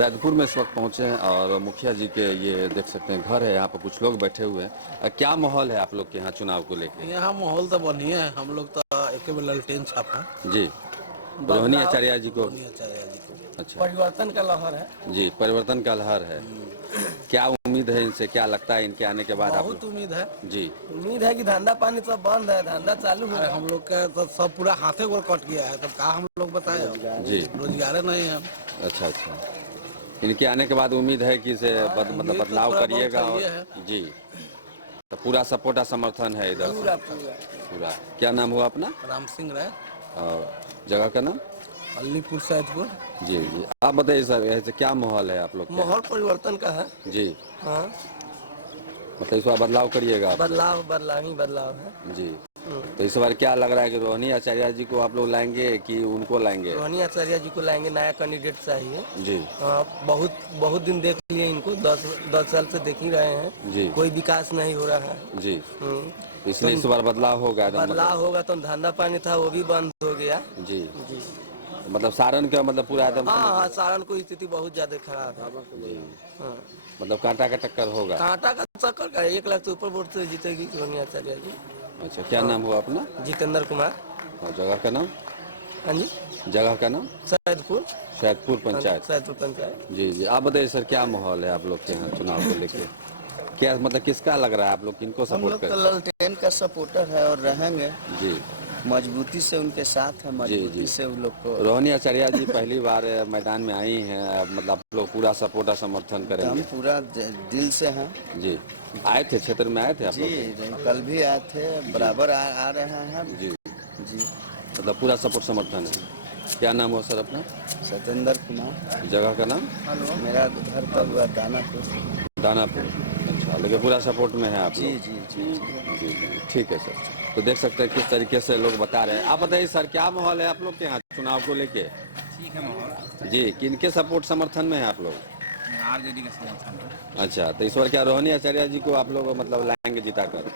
सैदपुर में इस वक्त पहुंचे हैं और मुखिया जी के ये देख सकते हैं घर है, यहाँ पर कुछ लोग बैठे हुए हैं। क्या माहौल है आप लोग के यहाँ चुनाव को लेके? यहाँ माहौल तो बढ़िया है। हम लोग तो एक लालटेन छापा जी, रोहिणी आचार्य जी को। रोहिणी आचार्य जी को अच्छा परिवर्तन का लहर है। जी, परिवर्तन का लहर है। क्या उम्मीद है इनसे, क्या लगता है इनके आने के बाद आप बहुत उम्मीद है। जी उम्मीद है कि धंधा पानी सब बंद है, धंधा चालू है। हम लोग का तो सब पूरा हाथे गोल कट गया है, तब कहा हम लोग बताए जी, रोजगार नहीं है। अच्छा अच्छा। इनके आने के बाद उम्मीद है कि इसे मतलब उम्मीद तो बदलाव थोड़ा बहुत करिएगा है और ही है। जी, तो पूरा सपोर्ट और समर्थन है इधर से पूरा पूरा पूरा। क्या नाम हुआ अपना राम सिंह राय, और जगह का नाम? अलीपुर सैदपुर। जी जी, आप बताइए सर, ऐसे क्या माहौल है आप लोग के? माहौल परिवर्तन का है। जी, हाँ, मतलब इस बार बदलाव करिएगा आप? बदलाव है। जी, तो इस बार क्या लग रहा है कि रोहिणी आचार्य जी को आप लोग लाएंगे कि उनको लाएंगे? रोहिणी आचार्य जी को लाएंगे, नया कैंडिडेट चाहिए। जी बहुत बहुत दिन देख लिए इनको, 10 साल से देख ही रहे हैं। जी कोई विकास नहीं हो रहा है। जी, तो इसलिए इस बार बदलाव होगा एकदम बदलाव होगा तो धंधा पानी था वो भी बंद हो गया। जी, जी मतलब सारण का मतलब पूरा एकदम हाँ, सारण को स्थिति बहुत ज्यादा खराब है। जी, हाँ, मतलब कांटा का टक्कर होगा। कांटा का चक्कर का 1 लाख से ऊपर वोट से जीतेगी रोहिणी आचार्य जी। अच्छा, क्या नाम हुआ अपना जितेंद्र कुमार। और जगह का नाम? हाँ जी, जगह का नाम सैदपुर। सैदपुर पंचायत। सैदपुर पंचायत। जी जी, आप बताइए सर, क्या माहौल है आप लोग के यहाँ चुनाव को लेके? क्या मतलब किसका लग रहा है, आप लोग किनको हम सपोर्ट लोग करें? तो लालटेन का सपोर्टर है और रहेंगे जी मजबूती से उनके साथ है, जी मजबूती जी, से उन लोग को रोहिणी आचार्य जी पहली बार मैदान में आई हैं, मतलब आप लोग पूरा सपोर्ट और समर्थन हम करेंगे? पूरा दिल से हैं। जी, आए थे क्षेत्र में, आए थे आप जी लोग? कल भी आए थे, बराबर आ रहे हैं। जी, जी, मतलब पूरा सपोर्ट समर्थन है। क्या नाम हुआ सर अपना? सत्येंद्र कुमार। जगह का नाम? मेरा घर तो हुआ दानापुर। दानापुर। अच्छा, लेकिन पूरा सपोर्ट में है आप जी लोग? जी जी जी। जी जी, ठीक है सर। तो देख सकते हैं किस तरीके से लोग बता रहे हैं। आप बताइए सर, क्या माहौल है आप लोग के यहाँ चुनाव को लेके? ठीक है माहौल। जी, किनके सपोर्ट समर्थन में है आप लोग? आरजेडी का समर्थन है। अच्छा, तो इस बार क्या रोहिणी आचार्य जी को आप लोग मतलब लाएंगे जिता कर?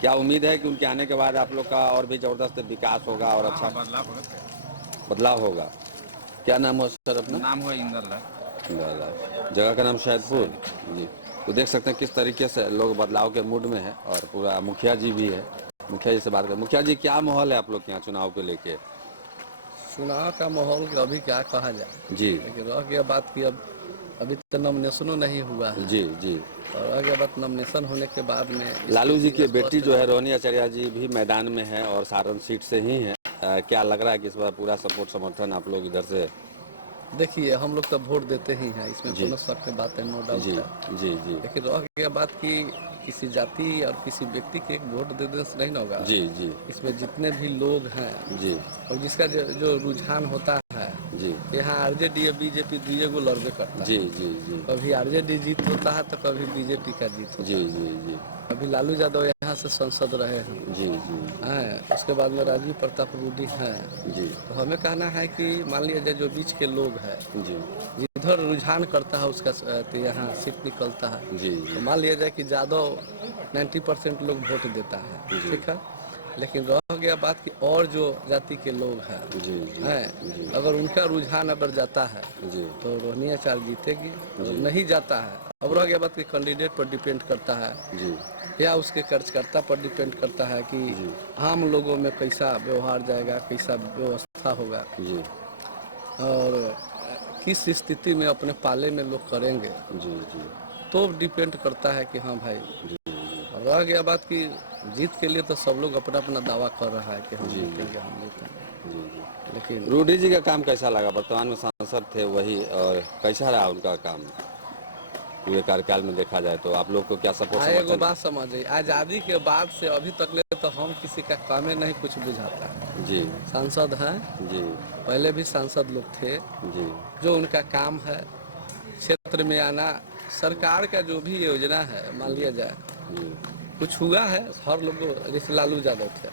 क्या उम्मीद है कि उनके आने के बाद आप लोग का और भी जबरदस्त विकास होगा और अच्छा बदलाव होगा। बदलाव होगा? क्या नाम हुआ सर अपना? नाम हुआ इंदर लाल। जगह का नाम सैदपुर। जी, तो देख सकते हैं किस तरीके से लोग बदलाव के मूड में है और पूरा मुखिया जी भी है। मुखिया जी से बात करें। मुखिया जी, क्या माहौल है आप लोग के यहाँ चुनाव को लेके? चुनाव का माहौल अभी क्या कहा जाए, जी लेकिन रह गया बात की अब अभी तो नॉमिनेशनों नहीं हुआ है। जी जी, और रह गया बात नॉमिनेशन होने के बाद में लालू जी की स्पष्ट बेटी जो है रोहिणी आचार्य जी भी मैदान में है और सारण सीट से ही है। क्या लग रहा है कि इस बार पूरा सपोर्ट समर्थन आप लोग इधर से? देखिए, हम लोग तो वोट देते ही हैं, इसमें जी कोनो शक की बात है, नो डाउट जी है। जी जी लेकिन रह गया बात की किसी जाति और किसी व्यक्ति के एक वोट दे देने से नहीं ना होगा। जी जी इसमें जितने भी लोग हैं जी और जिसका जो रुझान होता है, जी यहाँ आरजेडी या बीजेपी दुए को लड़बे करता जी है। जी जी कभी आरजेडी जीत होता है तो कभी बीजेपी का जीत होता जी है। जी जी अभी लालू यादव यहाँ से सांसद रहे हैं, जी जी उसके बाद में राजीव प्रताप रूडी हैं। जी तो हमें कहना है कि मान लीजिए जो बीच के लोग हैं, जी जिधर रुझान करता है उसका तो यहाँ सीट निकलता है। जी तो मान लिया जाए कि यादव 90% लोग वोट देता है, जी ठीक है। लेकिन रह गया बात कि और जो जाति के लोग हैं जी जी हैं, अगर उनका रुझान अगर जाता है जी तो रोहिणी आचार्य जीतेगी। अगर जी नहीं जाता है, अब रह गया बात कि कैंडिडेट पर डिपेंड करता है जी या उसके कार्यकर्ता पर डिपेंड करता है कि जी आम लोगों में कैसा व्यवहार जाएगा, कैसा व्यवस्था होगा जी और किस स्थिति में अपने पाले में लोग करेंगे, जी जी तो डिपेंड करता है कि हाँ भाई। और रह गया बात कि जीत के लिए तो सब लोग अपना अपना दावा कर रहा है कि हम जी जीतेंगे, हम जीतेंगे। जी जी। लेकिन रूडी जी का काम कैसा लगा? वर्तमान में सांसद थे वही, और कैसा रहा उनका काम पूरे कार्यकाल में देखा जाए तो? आप लोग को क्या सपोर्ट एगो समर्थन? बात समझिए, आज़ादी के बाद से अभी तक ले तो हम किसी का काम नहीं कुछ बुझाता है। जी सांसद हैं, जी पहले भी सांसद लोग थे, जी जो उनका काम है क्षेत्र में आना, सरकार का जो भी योजना है मान लिया जाए जी कुछ हुआ है हर लोग को। जैसे लालू यादव थे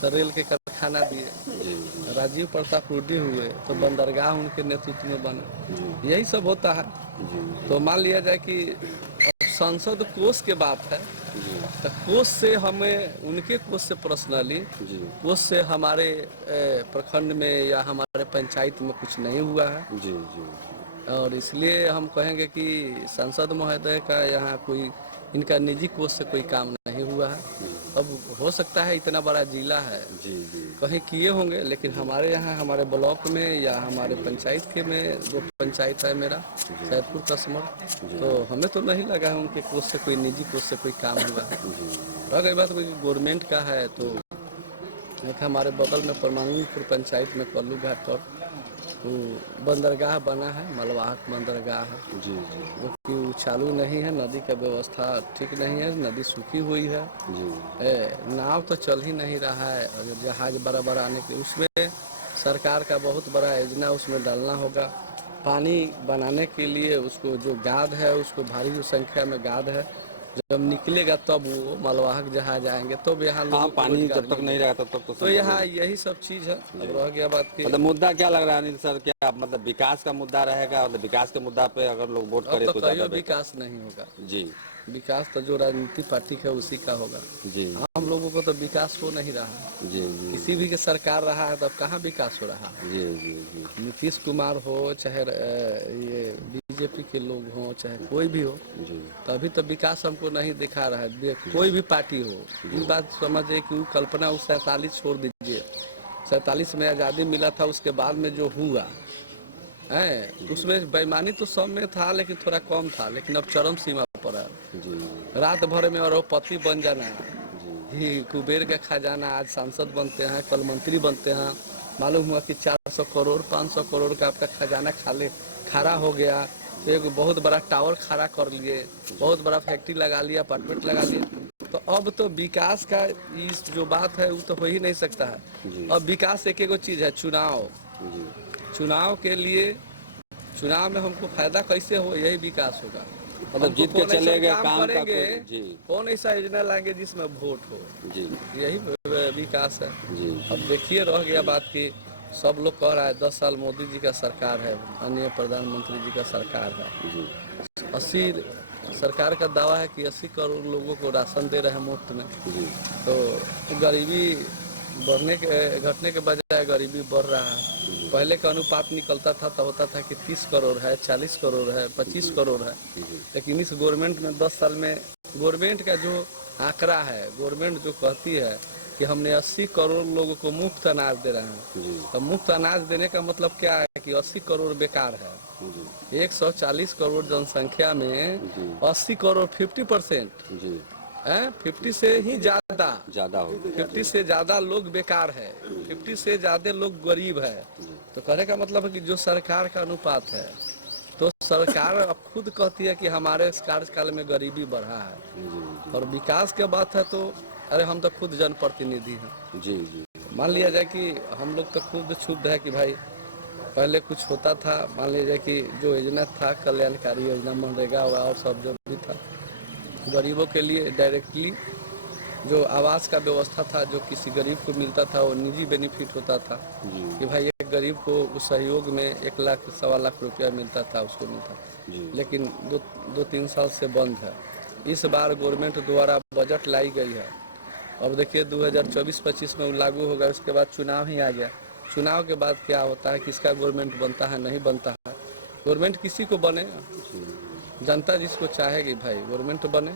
तो रेल के कारखाना दिए, जी राजीव प्रताप रूडी हुए तो बंदरगाह उनके नेतृत्व में बने, यही सब होता है। जी तो मान लिया जाए कि अब संसद कोष के बात है जी तो कोष से हमें उनके कोष से पर्सनली जी कोष से हमारे प्रखंड में या हमारे पंचायत में कुछ नहीं हुआ है। जी जी और इसलिए हम कहेंगे कि सांसद महोदय का यहाँ कोई इनका निजी कोष से कोई काम नहीं हुआ है। अब हो सकता है इतना बड़ा जिला है, जी जी कहीं किए होंगे, लेकिन हमारे यहाँ हमारे ब्लॉक में या हमारे पंचायत के में जो पंचायत है मेरा सैदपुर कसमर, तो हमें तो नहीं लगा है उनके कोष से कोई निजी कोष से कोई काम हुआ है। रह गई बात गवर्नमेंट का है तो एक हमारे बगल में परमानंदपुर पंचायत में कल्लू घाट पर वो बंदरगाह बना है, मलवाहक बंदरगाह है, जी जी जो कि वो चालू नहीं है, नदी का व्यवस्था ठीक नहीं है, नदी सूखी हुई है, जी नाव तो चल ही नहीं रहा है, और जहाज बड़ा बड़ा आने के उसमें सरकार का बहुत बड़ा योजना उसमें डालना होगा। पानी बनाने के लिए उसको जो गाद है उसको भारी जो संख्या में गाद है, जब निकलेगा तब वो मलवाहक जहाज आएंगे तब तो यहाँ हाँ, लोगों को पानी रोजगार जब तक नहीं मिलेगा। रहेगा तब तक तो तो यहाँ यही सब चीज है। अब रह गया बात की मतलब मुद्दा क्या लग रहा है अनिल सर, क्या मतलब विकास का मुद्दा रहेगा? मतलब विकास के मुद्दा पे अगर लोग वोट अब करें तो तो ज्यादा कहियो बेहतर। विकास नहीं होगा, जी विकास तो जो राजनीति पार्टी है उसी का होगा। जी हम लोगों को तो विकास हो नहीं रहा है, जी जी किसी भी की सरकार रहा है तब कहाँ विकास हो रहा है। जी जी जी नीतीश कुमार हो चाहे ये बीजेपी के लोग हों चाहे कोई भी हो, जी तभी तो विकास हमको नहीं दिखा रहा है। कोई भी पार्टी हो, ये बात समझे कि वो कल्पना उस 47 छोड़ दीजिए, 47 में आज़ादी मिला था, उसके बाद में जो हुआ है उसमें बेईमानी तो सब में था लेकिन थोड़ा कम था, लेकिन अब चरम सीमा पर है। जी रात भर में अरबपति बन जाना, जी ही कुबेर का खजाना, आज सांसद बनते हैं कल मंत्री बनते हैं, मालूम हुआ कि 400 करोड़ 500 करोड़ का आपका खजाना खड़ा हो गया, तो एक बहुत बड़ा टावर खड़ा कर लिए, बहुत बड़ा फैक्ट्री लगा लिया, अपार्टमेंट लगा लिए। तो अब तो विकास का इस जो बात है वो तो हो ही नहीं सकता है। अब विकास एक एगो चीज है, चुनाव, जी चुनाव के लिए, चुनाव में हमको फायदा कैसे हो, यही विकास होगा। मतलब जीत के कौन ऐसा चले गए काम का करेंगे, जी कौन ऐसा योजना लाएंगे जिसमें वोट हो, जी यही विकास है। जी अब देखिए रह गया बात की सब लोग कह रहा है 10 साल मोदी जी का सरकार है, माननीय प्रधानमंत्री जी का सरकार है, जी 80 सरकार का दावा है कि 80 करोड़ लोगों को राशन दे रहे हैं मुफ्त में। जी तो गरीबी घटने के बजाय गरीबी बढ़ रहा है। पहले का अनुपात निकलता था तो होता था कि 30 करोड़ है, 40 करोड़ है, 25 करोड़ है, लेकिन इस गवर्नमेंट में 10 साल में गवर्नमेंट का जो आंकड़ा है, गवर्नमेंट जो कहती है कि हमने 80 करोड़ लोगों को मुफ्त अनाज दे रहे हैं, जी तो मुफ्त अनाज देने का मतलब क्या है कि 80 करोड़ बेकार है। जी 140 करोड़ जनसंख्या में 80 करोड़ 50% जी 50 से ही ज्यादा हो 50 से ज्यादा लोग बेकार है, 50 से ज्यादा लोग गरीब है। तो कहने का मतलब है कि जो सरकार का अनुपात है, तो सरकार अब खुद कहती है कि हमारे कार्यकाल में गरीबी बढ़ा है। और विकास के बात है तो अरे हम तो खुद जनप्रतिनिधि हैं, जी जी मान लिया जाए कि हम लोग तो खुद क्षुब्ध है कि भाई पहले कुछ होता था, मान लिया जाए कि जो योजना था कल्याणकारी योजना मनरेगा और सब जो भी था गरीबों के लिए डायरेक्टली जो आवास का व्यवस्था था, जो किसी गरीब को मिलता था वो निजी बेनिफिट होता था कि भाई एक गरीब को उस सहयोग में 1 लाख 1.25 लाख रुपया मिलता था, उसको मिलता, लेकिन 2-3 साल से बंद है। इस बार गवर्नमेंट द्वारा बजट लाई गई है, अब देखिए 2024-25 में वो लागू होगा, उसके बाद चुनाव ही आ गया। चुनाव के बाद क्या होता है, किसका गवर्नमेंट बनता है नहीं बनता है, गवर्नमेंट किसी को बने, जनता जिसको चाहेगी भाई गवर्नमेंट बने।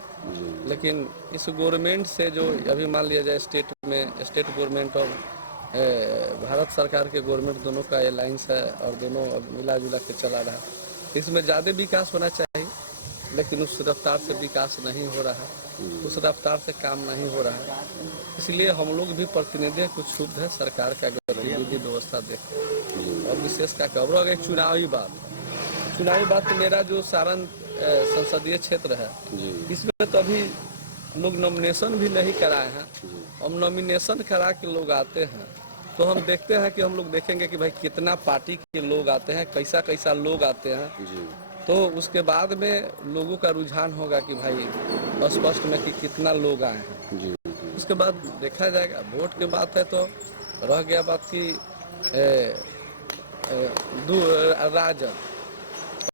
लेकिन इस गवर्नमेंट से जो अभी मान लिया जाए स्टेट में, स्टेट गवर्नमेंट और भारत सरकार के गवर्नमेंट दोनों का अलायंस है और दोनों मिला जुला के चला रहा है, इसमें ज़्यादा विकास होना चाहिए, लेकिन उस रफ्तार से विकास नहीं हो रहा है, उस रफ्तार से काम नहीं हो रहा है। इसलिए हम लोग भी प्रतिनिधि कुछ क्षुब्ध है सरकार का गतिविधि व्यवस्था देख। और विशेष का खबर हो गई चुनावी बात तो मेरा जो सारण संसदीय क्षेत्र है, इसमें तो अभी लोग नॉमिनेशन भी नहीं कराए हैं। हम नॉमिनेशन करा के लोग आते हैं तो हम देखते हैं कि हम लोग देखेंगे कि भाई कितना पार्टी के लोग आते हैं, कैसा लोग आते हैं, तो उसके बाद में लोगों का रुझान होगा कि भाई स्पष्ट में कि कितना लोग आए हैं, उसके बाद देखा जाएगा। वोट के बात है तो रह गया बात की राजद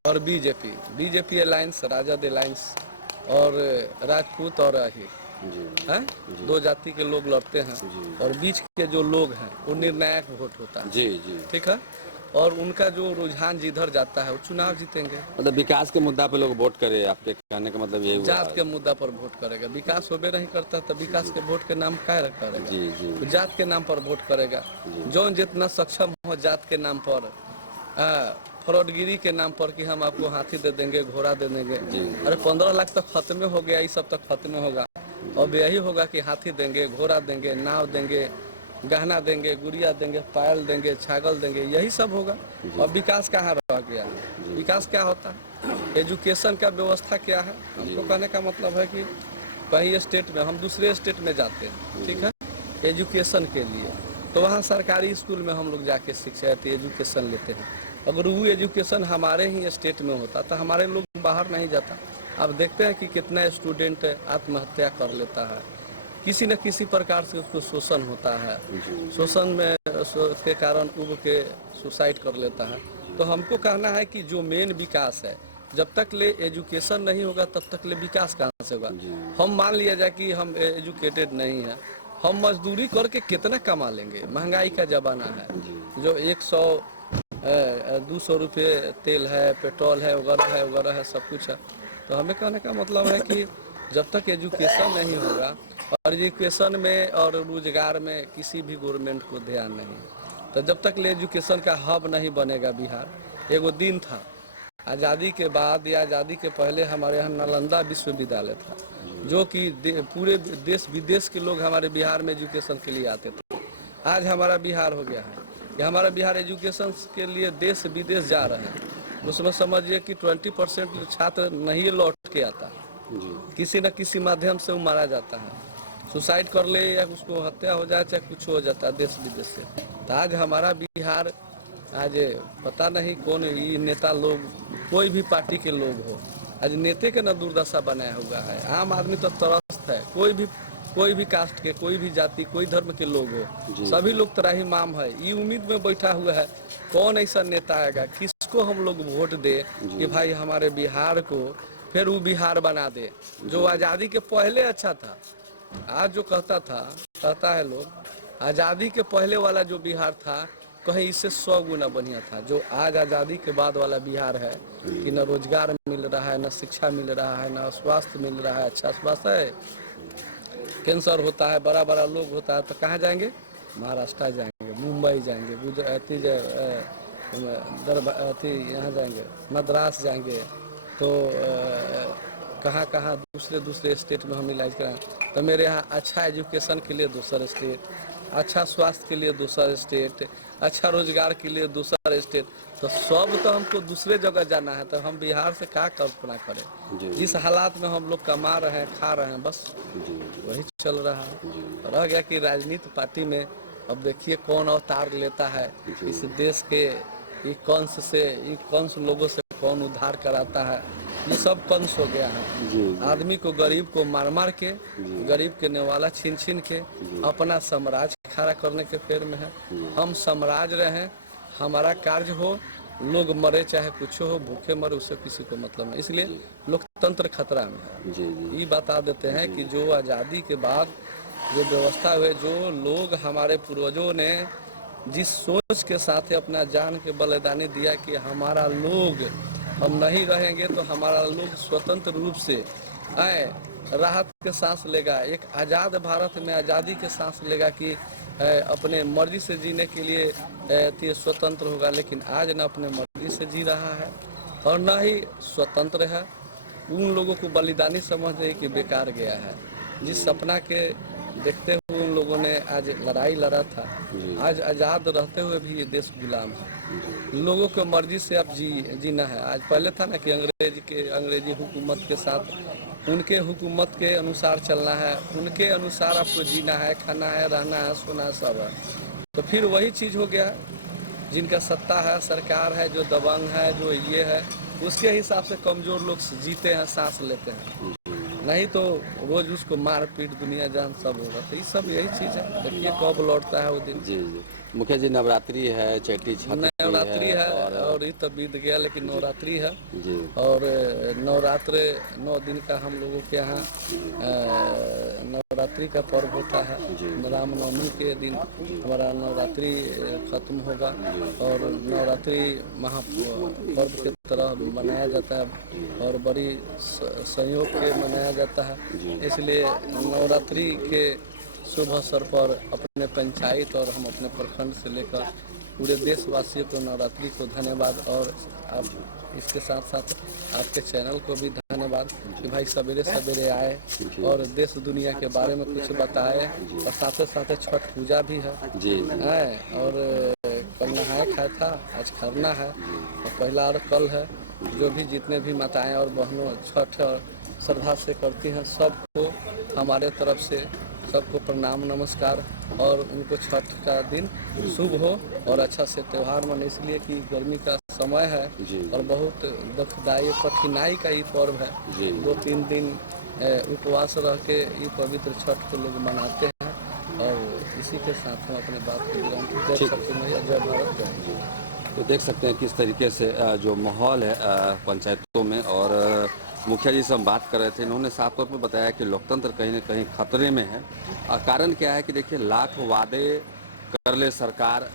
और बीजेपी अलायंस, राजद अलायंस और राजपूत और हैं, 2 जाति के लोग लड़ते हैं और बीच के जो लोग हैं वो निर्णायक वोट होता है। जी जी ठीक है, और उनका जो रुझान जिधर जाता है वो चुनाव जीतेंगे। मतलब विकास के मुद्दा पे लोग वोट करे, आपके कहने का मतलब यही हुआ? जात के मुद्दा पर वोट करेगा। विकास होबे नहीं करता तो विकास के वोट के नाम क्या करेगा? जी जी तो जात के नाम पर वोट करेगा। जो जितना सक्षम हो जात के नाम पर, फ्रॉडगिरी के नाम पर कि हम आपको हाथी दे देंगे, घोड़ा दे देंगे। अरे 15 लाख तक खत्म हो गया, ये सब तक खत्म होगा। अब यही होगा कि हाथी देंगे, घोड़ा देंगे, नाव देंगे, गहना देंगे, गुड़िया देंगे, पायल देंगे, छागल देंगे, यही सब होगा। और विकास कहाँ रह गया? विकास क्या होता है? एजुकेशन का व्यवस्था क्या है? हमको कहने का मतलब है कि कहीं स्टेट में हम दूसरे स्टेट में जाते हैं, ठीक है, एजुकेशन के लिए, तो वहाँ सरकारी स्कूल में हम लोग जाके शिक्षा एजुकेशन लेते हैं। अगर वो एजुकेशन हमारे ही स्टेट में होता तो हमारे लोग बाहर नहीं जाता। अब देखते हैं कि कितना स्टूडेंट आत्महत्या कर लेता है, किसी न किसी प्रकार से उसको शोषण होता है, शोषण में के कारण उब के सुसाइड कर लेता है। तो हमको कहना है कि जो मेन विकास है, जब तक ले एजुकेशन नहीं होगा तब तक ले विकास कहाँ से होगा? हम मान लिया जाए कि हम एजुकेटेड नहीं है, हम मजदूरी करके कितना कमा लेंगे? महंगाई का ज़माना है, जो 100-200 रुपये तेल है, पेट्रोल है, वगैरह है, सब कुछ है। तो हमें कहने का मतलब है कि जब तक एजुकेशन नहीं होगा, और एजुकेशन में और रोजगार में किसी भी गवर्नमेंट को ध्यान नहीं, तो जब तक ले एजुकेशन का हब नहीं बनेगा बिहार। एगो दिन था आज़ादी के बाद या आज़ादी के पहले हमारे यहाँ नालंदा विश्वविद्यालय था, जो कि पूरे देश विदेश के लोग हमारे बिहार में एजुकेशन के लिए आते थे। आज हमारा बिहार हो गया है कि हमारा बिहार एजुकेशन के लिए देश विदेश जा रहे हैं। उसमें समझिए कि 20% छात्र नहीं लौट के आता, किसी न किसी माध्यम से वो मारा जाता है, सुसाइड कर ले या उसको हत्या हो जाए, चाहे कुछ हो जाता है देश विदेश से। तो आज हमारा बिहार, आज पता नहीं कौन ये नेता लोग, कोई भी पार्टी के लोग हो, आज नेता के न दुर्दशा बनाया हुआ है। आम आदमी तो त्रस्त है, कोई भी कास्ट के, कोई भी जाति, कोई धर्म के लोग हो, सभी लोग त्राही माम है। ये उम्मीद में बैठा हुआ है कौन ऐसा नेता आएगा, किसको हम लोग वोट दे कि भाई हमारे बिहार को फिर वो बिहार बना दे जो आज़ादी के पहले अच्छा था। आज जो कहता है लोग आज़ादी के पहले वाला जो बिहार था कहीं इससे 100 गुना बढ़िया था। जो आज आज़ादी के बाद वाला बिहार है कि न रोजगार मिल रहा है, न शिक्षा मिल रहा है, न स्वास्थ्य मिल रहा है, अच्छा स्वास्थ्य है, कैंसर होता है, बड़ा बड़ा लोग होता है, तो कहाँ जाएंगे? महाराष्ट्र जाएंगे, मुंबई जाएंगे, गुजराती यहाँ जाएंगे, मद्रास जाएंगे, तो कहाँ दूसरे स्टेट में हम इलाज कराएं। तो मेरे यहाँ अच्छा एजुकेशन के लिए दूसरा स्टेट, अच्छा स्वास्थ्य के लिए दूसरा स्टेट, अच्छा रोजगार के लिए दूसरा स्टेट, तो सब तो हमको दूसरे जगह जाना है। तो हम बिहार से क्या कल्पना करें? जिस हालात में हम लोग कमा रहे हैं, खा रहे हैं, बस वही चल रहा है। रह गया कि राजनीति पार्टी में अब देखिए कौन अवतार लेता है इस देश के, ये कंस लोगों से कौन उद्धार कराता है। ये सब कंस हो गया है। आदमी को, गरीब को मार के, गरीब के नेवाला छीन के अपना साम्राज्य खड़ा करने के फेर में है। हम साम्राज्य रहे, हमारा कार्य हो, लोग मरे चाहे कुछ हो, भूखे मरे, उससे किसी को मतलब नहीं। इसलिए लोकतंत्र खतरा में है। ये बता देते हैं कि जो आज़ादी के बाद जो व्यवस्था हुए, जो लोग हमारे पूर्वजों ने जिस सोच के साथ अपना जान के बलिदानी दिया कि हमारा लोग, हम नहीं रहेंगे तो हमारा लोग स्वतंत्र रूप से आए, राहत के सांस लेगा, एक आज़ाद भारत में आज़ादी के सांस लेगा कि अपने मर्जी से जीने के लिए स्वतंत्र होगा। लेकिन आज न अपने मर्जी से जी रहा है और न ही स्वतंत्र है। उन लोगों को बलिदानी समझने कि बेकार गया है। जिस सपना के देखते हुए उन लोगों ने आज लड़ाई लड़ा था, आज आज़ाद रहते हुए भी ये देश गुलाम है। लोगों के मर्जी से अब जीना है। आज पहले था ना कि अंग्रेजी हुकूमत के साथ, उनके हुकूमत के अनुसार चलना है, उनके अनुसार आपको जीना है, खाना है, रहना है, सोना है, सब है। तो फिर वही चीज़ हो गया, जिनका सत्ता है, सरकार है, जो दबंग है, जो ये है, उसके हिसाब से कमज़ोर लोग जीते हैं, सांस लेते हैं। नहीं तो रोज उसको मार पीट, दुनिया जान सब होगा। तो ये सब यही चीज़ है। देखिए कब लौटता है वो दिन। जी मुखिया जी, नवरात्रि है, चैती छठ नवरात्रि है और ये तो बीत गया, लेकिन नवरात्रि है जी। और नवरात्र 9 दिन का हम लोगों के यहाँ नवरात्रि का पर्व होता है। रामनवमी के दिन हमारा नवरात्रि खत्म होगा और नवरात्रि महापर्व की तरह मनाया जाता है और बड़ी संयोग के मनाया जाता है। इसलिए नवरात्रि के शुभ अवसर पर अपने पंचायत और हम अपने प्रखंड से लेकर पूरे देशवासियों को नवरात्रि को धन्यवाद और आप इसके साथ साथ आपके चैनल को भी धन्यवाद कि भाई सवेरे सवेरे आए और देश दुनिया के बारे में कुछ बताए और साथ साथ छठ पूजा भी है और कल नहाए खाया था, आज खरना है और पहला और कल है। जो भी जितने भी माताएं और बहनों छठ श्रद्धा से करती हैं सबको हमारे तरफ से सबको प्रणाम नमस्कार और उनको छठ का दिन शुभ हो और अच्छा से त्यौहार मने, इसलिए कि गर्मी का समय है और बहुत दुखदायी कठिनाई का ये पर्व है। 2-3 दिन उपवास रह के ये पवित्र छठ को लोग मनाते हैं और इसी के साथ हम अपने बात को विराम जय शक्ति मैया, जय भारत, जय। तो देख सकते हैं किस तरीके से जो माहौल है पंचायतों में और मुखिया जी से हम बात कर रहे थे। इन्होंने साफ तौर पर बताया कि लोकतंत्र कहीं न कहीं खतरे में है। कारण क्या है कि देखिए लाख वादे कर ले सरकार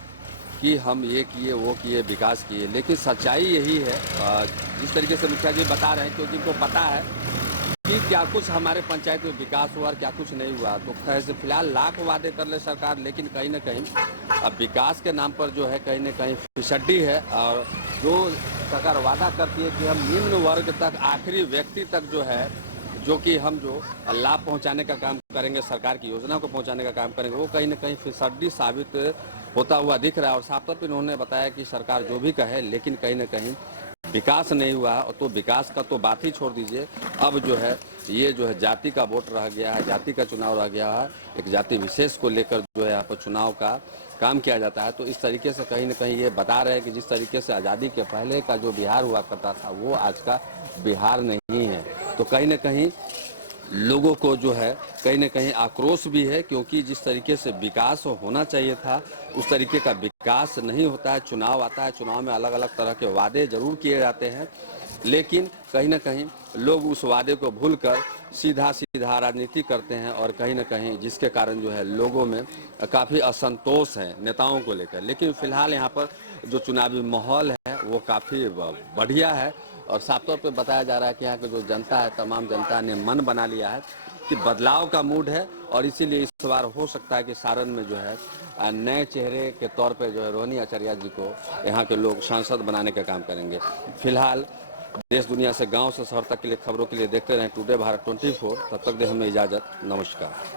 कि हम ये किए वो किए विकास किए, लेकिन सच्चाई यही है जिस तरीके से मुखिया जी बता रहे हैं क्योंकि इनको पता है कि क्या कुछ हमारे पंचायत में विकास हुआ और क्या कुछ नहीं हुआ। तो कैसे फिलहाल लाख वादे कर ले सरकार, लेकिन कहीं ना कहीं अब विकास के नाम पर जो है कहीं ना कहीं फिसड्डी है और जो सरकार वादा करती है कि हम निम्न वर्ग तक आखिरी व्यक्ति तक जो है जो कि हम जो लाभ पहुंचाने का काम करेंगे, सरकार की योजना को पहुंचाने का काम करेंगे, वो कहीं ना कहीं फिसड्डी साबित होता हुआ दिख रहा है। और साफ तौर पर इन्होंने बताया कि सरकार जो भी कहे लेकिन कहीं ना कहीं विकास नहीं हुआ। तो विकास का तो बात ही छोड़ दीजिए, अब जो है ये जो है जाति का वोट रह गया है, जाति का चुनाव रह गया है, एक जाति विशेष को लेकर जो है यहाँ पर चुनाव का काम किया जाता है। तो इस तरीके से कहीं ना कहीं ये बता रहे हैं कि जिस तरीके से आज़ादी के पहले का जो बिहार हुआ करता था वो आज का बिहार नहीं है। तो कहीं ना कहीं लोगों को जो है कहीं ना कहीं आक्रोश भी है क्योंकि जिस तरीके से विकास होना चाहिए था उस तरीके का विकास नहीं होता है। चुनाव आता है, चुनाव में अलग अलग तरह के वादे जरूर किए जाते हैं, लेकिन कहीं ना कहीं लोग उस वादे को भूलकर सीधा सीधा राजनीति करते हैं और कहीं ना कहीं जिसके कारण जो है लोगों में काफ़ी असंतोष है नेताओं को लेकर। लेकिन फिलहाल यहाँ पर जो चुनावी माहौल है वो काफ़ी बढ़िया है और साफ तौर पर बताया जा रहा है कि यहाँ की जो जनता है, तमाम जनता ने मन बना लिया है कि बदलाव का मूड है और इसीलिए इस बार हो सकता है कि सारण में जो है नए चेहरे के तौर पे जो है रोहिणी आचार्य जी को यहाँ के लोग सांसद बनाने का काम करेंगे। फिलहाल देश दुनिया से गांव से शहर तक के लिए खबरों के लिए देखते रहें टुडे भारत 24। तब तक दे हमें इजाज़त, नमस्कार।